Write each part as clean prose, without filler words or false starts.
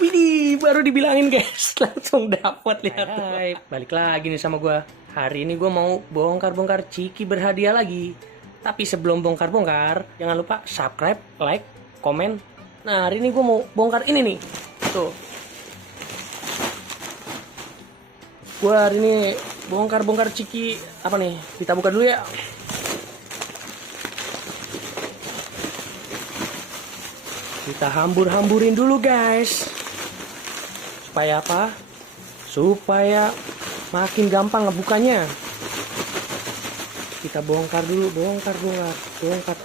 Widih, baru dibilangin guys, langsung dapat. Lihat. Hai, balik lagi nih sama gua. Hari ini gua mau bongkar-bongkar Ciki berhadiah lagi. Tapi sebelum bongkar-bongkar, jangan lupa subscribe, like, komen. Nah, hari ini gua mau bongkar ini nih. Tuh. Gua hari ini bongkar-bongkar Ciki apa nih? Kita buka dulu ya. Kita hambur-hamburin dulu guys. Supaya apa? Supaya makin gampang ngebukanya. Kita bongkar dulu, bongkar,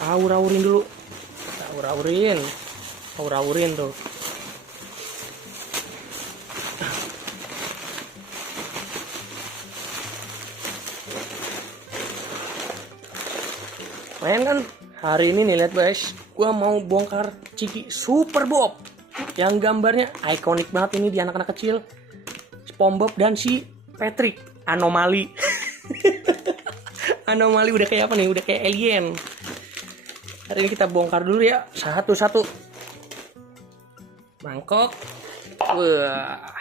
aur-aurin dulu. Kita aur-aurin tuh. Main kan? Hari ini nih lihat guys, gua mau bongkar Ciki Super Bob yang gambarnya ikonik banget ini di anak-anak kecil. SpongeBob dan si Patrick anomali. Anomali udah kayak apa nih? Udah kayak alien. Hari ini kita bongkar dulu ya, satu-satu. Mangkok. Wah.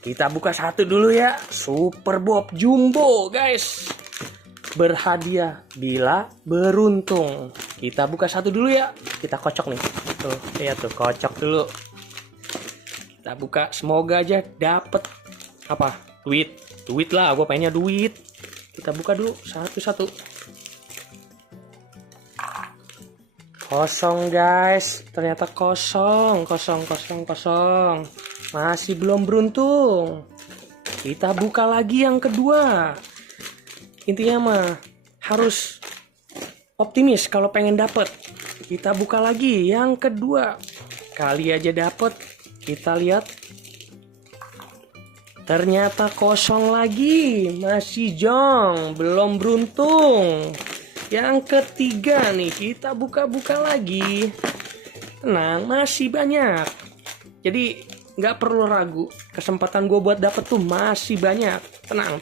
Kita buka satu dulu ya, Super Bob Jumbo guys. Berhadiah bila beruntung. Kita buka satu dulu ya. Kita kocok nih. Tuh, lihat tuh, kocok dulu. Kita buka, semoga aja dapet apa? Duit lah, gue pengennya duit. Kita buka dulu satu-satu. Kosong guys, ternyata kosong. Masih belum beruntung. Kita buka lagi yang kedua. Intinya mah harus optimis kalau pengen dapet. Kita buka lagi yang kedua. Kali aja dapet. Kita lihat. Ternyata kosong lagi. Masih jong. Belum beruntung. Yang ketiga nih. Kita buka-buka lagi. Tenang, masih banyak. Jadi gak perlu ragu. Kesempatan gue buat dapet tuh masih banyak. Tenang.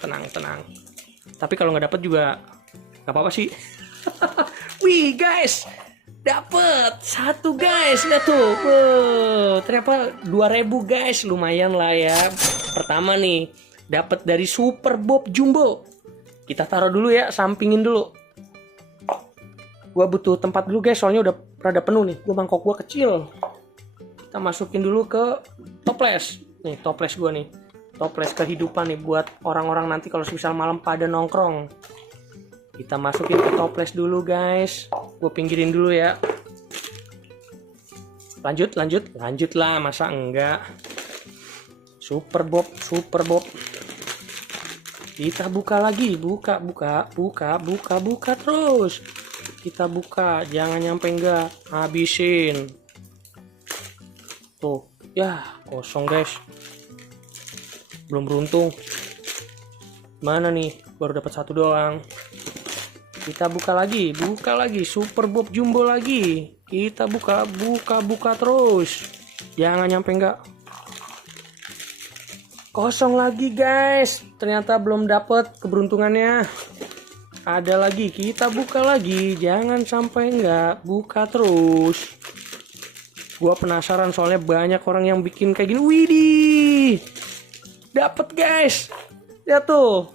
Tapi kalau nggak dapet juga nggak apa-apa sih. Wih guys, dapet satu guys, lihat tuh. Ternyata 2.000 guys, lumayan lah ya. Pertama nih, dapet dari Super Bob Jumbo. Kita taruh dulu ya, sampingin dulu. Gua butuh tempat dulu guys, soalnya udah rada penuh nih. Mangkok gua kecil. Kita masukin dulu ke toples. Nih toples gua nih. Toples kehidupan nih buat orang-orang nanti kalau misal malam pada nongkrong. Kita masukin ke toples dulu guys. Gue pinggirin dulu ya. Lanjut lah, masa enggak. Super Bob. Kita buka lagi, buka terus. Kita buka, jangan nyampe enggak habisin. Tuh, ya kosong guys. Belum beruntung. Mana nih? Baru dapat satu doang. Kita buka lagi Super Bob Jumbo lagi. Kita buka terus. Jangan nyampe enggak. Kosong lagi guys. Ternyata belum dapat keberuntungannya. Ada lagi, kita buka lagi. Jangan sampai enggak. Buka terus. Gua penasaran soalnya banyak orang yang bikin kayak gini. Widih. Dapat guys. Lihat tuh.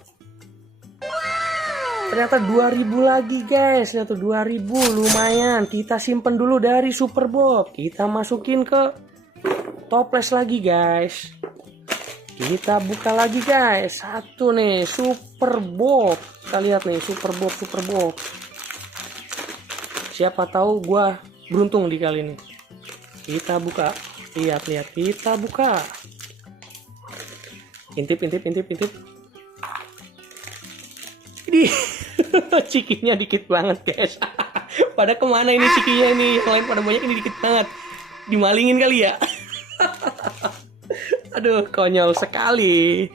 Ternyata 2.000 lagi guys. Lihat tuh 2.000, lumayan. Kita simpen dulu dari Super Bob. Kita masukin ke toples lagi guys. Kita buka lagi guys. Satu nih Super Bob. Kita lihat nih Super Bob. Siapa tahu gua beruntung di kali ini. Kita buka. Lihat kita buka. Intip. Ini cikinya dikit banget guys. Pada kemana ini cikinya nih? Yang lain pada banyak, ini dikit banget. Dimalingin kali ya. Aduh, konyol sekali.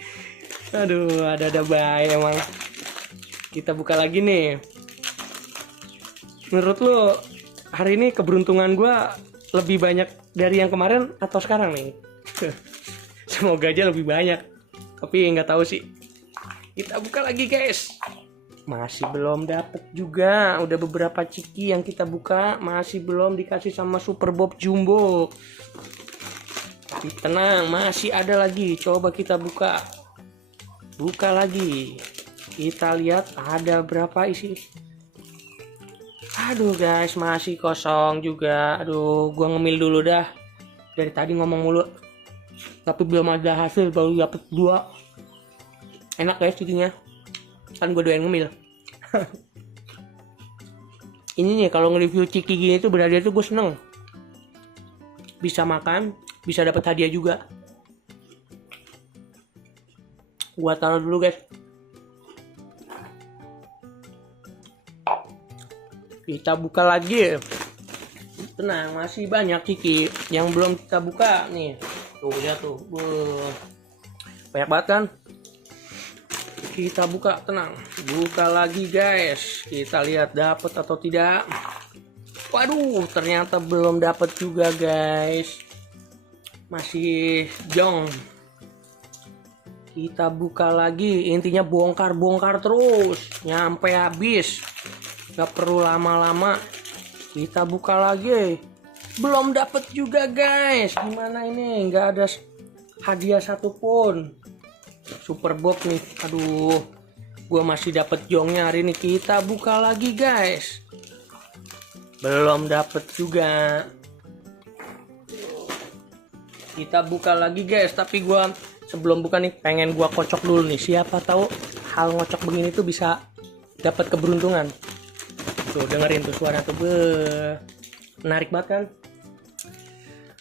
Aduh, ada baik emang. Kita buka lagi nih. Menurut lo hari ini keberuntungan gue lebih banyak dari yang kemarin atau sekarang nih? Semoga aja lebih banyak. Tapi nggak tahu sih. Kita buka lagi guys. Masih belum dapet juga. Udah beberapa Ciki yang kita buka masih belum dikasih sama Super Bob Jumbo. Tenang, masih ada lagi. Coba kita buka. Buka lagi. Kita lihat ada berapa isi. Aduh guys, masih kosong juga. Aduh, gua ngemil dulu dah. Dari tadi ngomong mulu. Tapi belum ada hasil, baru dapet 2. Enak guys cikinya. Kan gue doyan ngemil. Ini nih kalau nge-review ciki gini tuh berarti tuh gue seneng. Bisa makan, bisa dapat hadiah juga. Gua taruh dulu guys. Kita buka lagi. Tenang, masih banyak ciki yang belum kita buka nih. Tuh lihat tuh. Banyak banget kan? Kita buka, tenang. Buka lagi guys. Kita lihat dapat atau tidak. Waduh, ternyata belum dapat juga guys. Masih jong. Kita buka lagi. Intinya bongkar-bongkar terus. Nyampe habis. Gak perlu lama-lama. Kita buka lagi. Belum dapat juga guys. Gimana ini? Gak ada hadiah satupun. Super Bob nih. Aduh. Gua masih dapat jongnya hari ini. Kita buka lagi guys. Belum dapat juga. Kita buka lagi guys. Tapi gua sebelum buka nih pengen gua kocok dulu nih. Siapa tahu hal ngocok begini tuh bisa dapat keberuntungan. Tuh dengerin tuh suara tuh. Menarik banget kan?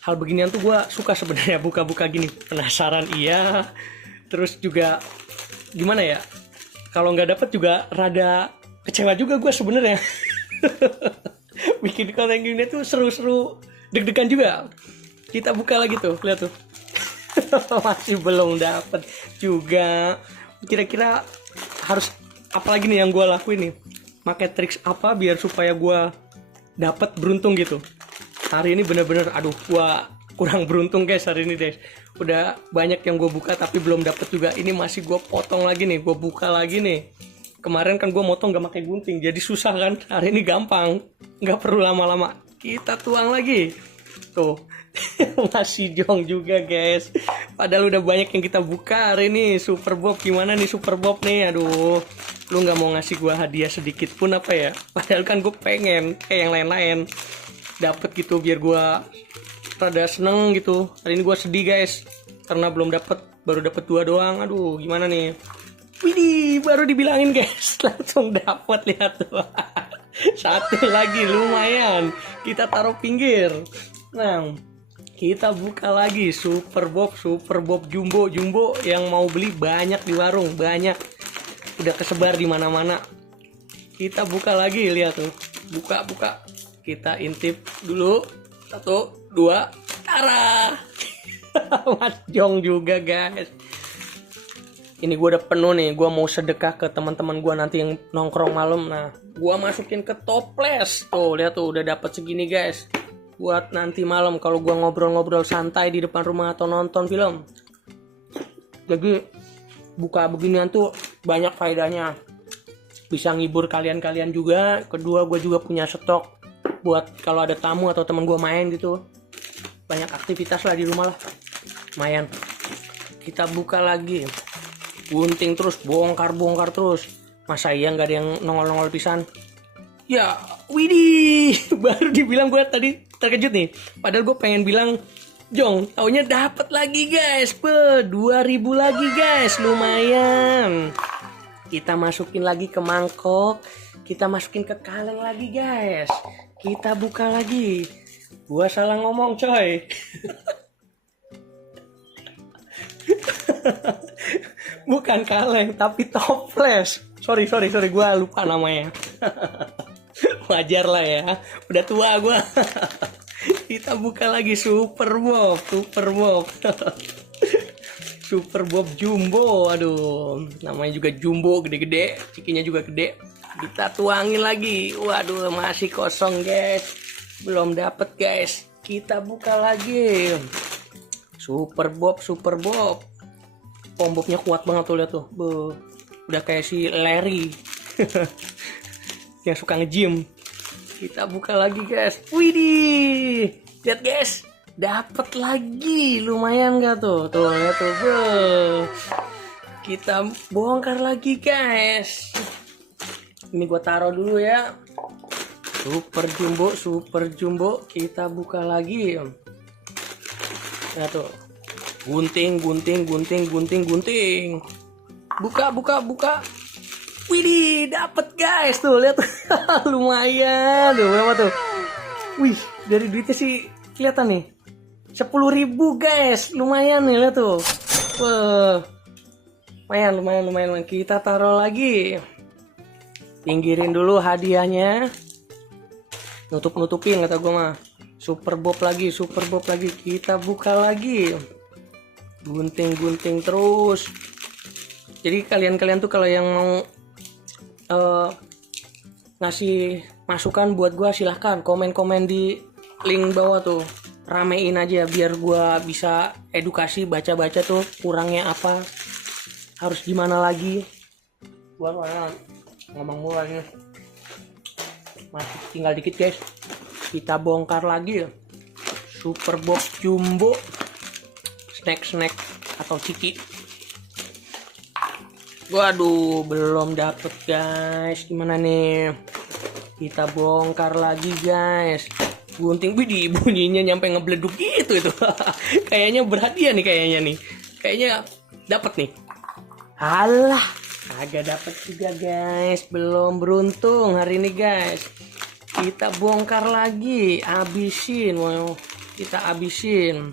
Hal beginian tuh gue suka sebenarnya, buka-buka gini. Penasaran iya. Terus juga gimana ya? Kalau nggak dapet juga rada kecewa juga gue sebenarnya. Bikin konten gini tuh seru-seru, deg-degan juga. Kita buka lagi tuh, lihat tuh. Masih belum dapet juga. Kira-kira harus apa lagi nih yang gue lakuin nih? Pakai triks apa biar supaya gue dapat beruntung gitu. Hari ini bener-bener aduh gue kurang beruntung guys hari ini guys. Udah banyak yang gue buka tapi belum dapat juga. Ini masih gue potong lagi nih, gue buka lagi nih. Kemarin kan gue motong gak pakai gunting, jadi susah kan. Hari ini gampang, nggak perlu lama-lama. Kita tuang lagi. Tuh masih jong juga guys. Padahal udah banyak yang kita buka hari ini. Super Bob gimana nih Super Bob nih? Aduh, lu nggak mau ngasih gua hadiah sedikit pun apa ya? Padahal kan gue pengen kayak yang lain-lain dapet gitu biar gua rada seneng gitu. Hari ini gua sedih guys karena belum dapet, baru dapet 2 doang. Aduh, gimana nih? Widih, baru dibilangin guys, langsung dapet, lihat tuh. Satu lagi lumayan. Kita taruh pinggir. Nah, kita buka lagi Super Bob Jumbo yang mau beli banyak di warung, banyak. Udah kesebar di mana-mana. Kita buka lagi, lihat tuh. Buka. Kita intip dulu. 1, 2, tara. Mas jong juga guys. Ini gue udah penuh nih. Gue mau sedekah ke teman-teman gue nanti yang nongkrong malam. Nah, gue masukin ke toples. Tuh, lihat tuh udah dapat segini guys. Buat nanti malam kalau gue ngobrol-ngobrol santai di depan rumah atau nonton film. Jadi buka beginian tuh banyak faedahnya. Bisa ngibur kalian-kalian juga. Kedua, gue juga punya stok buat kalau ada tamu atau temen gue main gitu. Banyak aktivitas lah di rumah lah. Lumayan. Kita buka lagi. Gunting terus, bongkar terus. Masa iya nggak ada yang nongol pisan? Ya, widih, baru dibilang gue tadi terkejut nih. Padahal gue pengen bilang jong, taunya dapat lagi guys. 2.000 lagi guys, lumayan. Kita masukin lagi ke mangkok. Kita masukin ke kaleng lagi guys. Kita buka lagi. Gua salah ngomong coy. Bukan kaleng tapi toples. Sorry gua lupa namanya. Wajar lah ya, udah tua gua. Kita buka lagi Super Bob. Super Bob Jumbo. Aduh, namanya juga Jumbo, gede-gede, cikinya juga gede. Kita tuangin lagi. Waduh, masih kosong guys. Belum dapet guys. Kita buka lagi. Super Bob. Pombobnya kuat banget tuh, lihat tuh. Udah kayak si Larry. Yang suka nge-gym. Kita buka lagi guys. Widih. Lihat guys. dapat lagi, lumayan gak tuh? Tuh, lihat tuh, bro. Kita bongkar lagi, guys. Ini gue taruh dulu ya. Super jumbo. Kita buka lagi. Nah tuh. Gunting. Buka. Widih, dapet guys tuh, lihat tuh. Lumayan tuh, berapa tuh? Wih, dari duitnya sih kelihatan nih. 10.000 guys, lumayan nih, lihat tuh. Wah. Lumayan. Kita taruh lagi. Pinggirin dulu hadiahnya. Nutupin kata gue mah. Super Bob lagi. Kita buka lagi. Gunting terus. Jadi kalian tuh kalau yang mau ngasih masukan buat gue, silahkan komen di link bawah tuh. Ramein aja biar gue bisa edukasi, baca tuh kurangnya apa, harus gimana lagi. Gue ngomong mulai masih tinggal dikit guys. Kita bongkar lagi Super Bob Jumbo snack atau ciki. Waduh, belum dapet guys. Gimana nih? Kita bongkar lagi guys. Gunting, widih, bunyinya nyampe ngebleduk gitu itu. Kayaknya berhadiah nih kayaknya dapet nih. Alah, agak dapet juga guys. Belum beruntung hari ini guys. Kita bongkar lagi, kita abisin.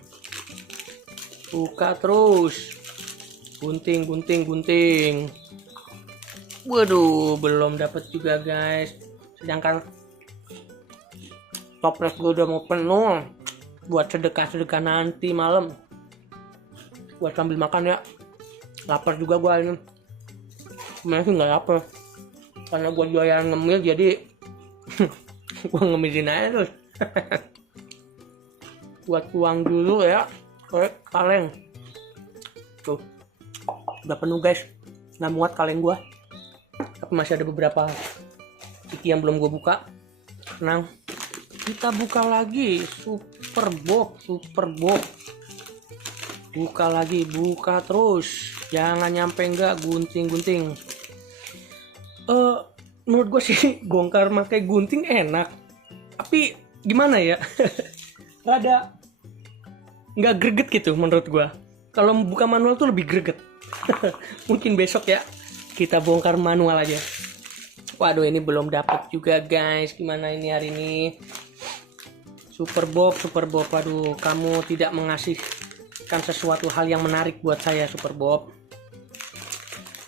Buka terus. Gunting. Waduh, belum dapat juga guys. Sedangkan toples gue udah mau penuh buat sedekah nanti malam. Buat sambil makan ya. Lapar juga gue ini. Kemarin sih nggak lapar karena gue jualan ngemil, jadi gue ngemilin aja terus. Buat uang dulu ya. Kaleng tuh udah penuh guys, nggak muat kaleng gua, tapi masih ada beberapa ciki yang belum gua buka. Tenang, kita buka lagi Super Bob. Buka lagi, buka terus, jangan nyampe enggak gunting. Menurut gua sih bongkar pakai gunting enak, tapi gimana ya, rada nggak greget gitu menurut gua. Kalau buka manual tuh lebih greget. Mungkin besok ya kita bongkar manual aja. Waduh, ini belum dapat juga guys. Gimana ini hari ini? Super Bob. Waduh, kamu tidak mengasihkan sesuatu hal yang menarik buat saya, Super Bob.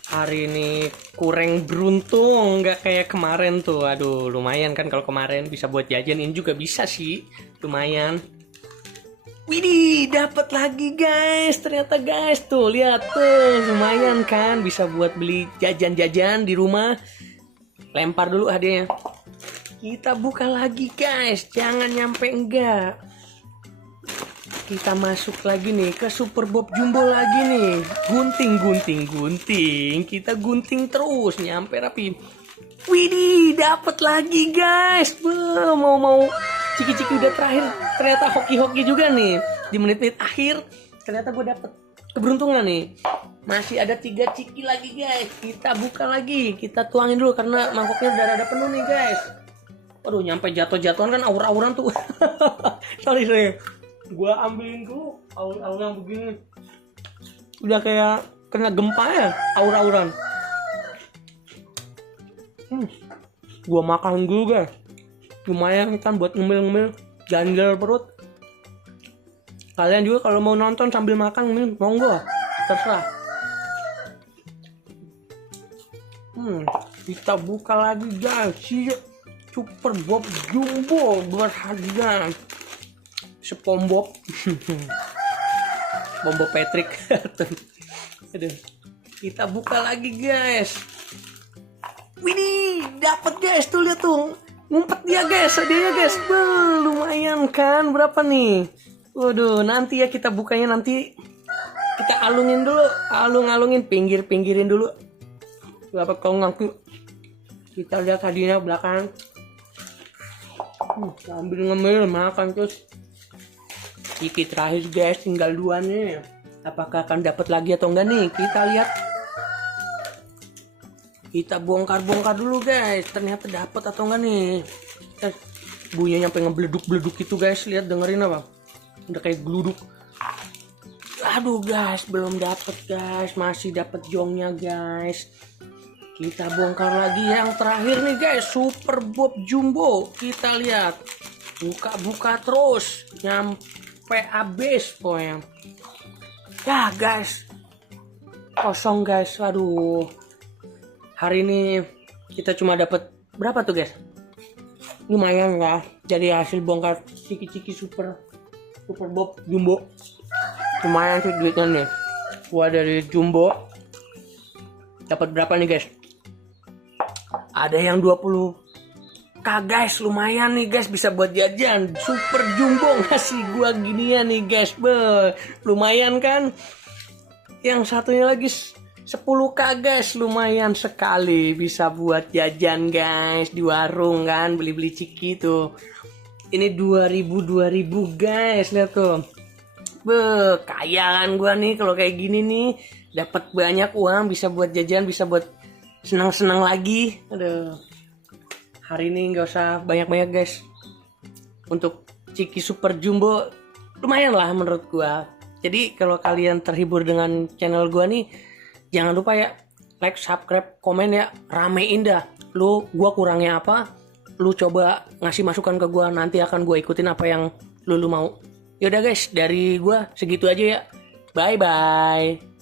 Hari ini kurang beruntung, nggak kayak kemarin tuh. Aduh, lumayan kan kalau kemarin bisa buat jajan, ini juga bisa sih. Lumayan. Widih, dapat lagi guys. Ternyata guys tuh, lihat tuh, lumayan kan, bisa buat beli jajan-jajan di rumah. Lempar dulu hadiahnya. Kita buka lagi guys, jangan nyampe enggak. Kita masuk lagi nih ke Super Bob Jumbo lagi nih. Gunting. Kita gunting terus nyampe rapi. Widih, dapat lagi guys. Mau ciki-ciki udah terakhir, ternyata hoki-hoki juga nih. Di menit-menit akhir ternyata gue dapet keberuntungan nih. Masih ada 3 ciki lagi guys. Kita buka lagi, kita tuangin dulu karena mangkoknya udah rada penuh nih guys. Waduh, nyampe jatuh-jatuhan kan aur-auran tuh. sorry gue ambilin dulu aur-auran yang begini, udah kayak kena gempa ya, aur-auran. Gue makan dulu guys. Lumayan kan buat ngemil-ngemil, ganjel perut. Kalian juga kalau mau nonton sambil makan ngemil, monggo, terserah. Kita buka lagi guys, si Super Bob Jumbo berhadiah SpongeBob. SpongeBob Patrick. Aduh. Kita buka lagi guys. Widih, dapat guys, tuh lihat tuh. Ngumpet dia guys, hadiahnya guys. Lumayan kan, berapa nih? Waduh, nanti ya kita bukanya, nanti kita alungin dulu, alungin, pinggirin dulu. Berapa kalau nanti kita lihat hadiahnya belakang. Sambil ngemil makan terus. Ciki terakhir guys, tinggal 2 nih. Apakah akan dapat lagi atau enggak nih? Kita lihat. Kita bongkar dulu guys. Ternyata dapat atau enggak nih? Bunyinya sampai ngebleduk-bleduk itu guys. Lihat, dengerin apa? Udah kayak geluduk. Aduh guys, belum dapat guys. Masih dapat jongnya guys. Kita bongkar lagi yang terakhir nih guys. Super Bob Jumbo. Kita lihat. Buka terus. Nyampe habis pokoknya. Ya guys. Kosong guys. Aduh. Hari ini kita cuma dapat berapa tuh guys? Lumayan lah. Jadi hasil bongkar ciki-ciki Super Bob Jumbo. Lumayan sih duitnya nih. Gua dari Jumbo dapat berapa nih guys? Ada yang 20k guys, lumayan nih guys, bisa buat jajan. Super Jumbo ngasih gua ginian nih guys. Lumayan kan? Yang satunya lagi 10k guys, lumayan sekali, bisa buat jajan guys di warung kan, beli-beli ciki tuh. Ini 2000 guys, lihat tuh. Kaya kan gua nih kalau kayak gini nih, dapat banyak uang, bisa buat jajan, bisa buat senang-senang lagi. Aduh. Hari ini nggak usah banyak-banyak guys. Untuk ciki Super Jumbo lumayan lah menurut gua. Jadi kalau kalian terhibur dengan channel gua nih, jangan lupa ya like, subscribe, komen ya, ramein dah. Gua kurangnya apa? Lu coba ngasih masukan ke gua, nanti akan gua ikutin apa yang lu mau. Yaudah guys, dari gua segitu aja ya. Bye bye.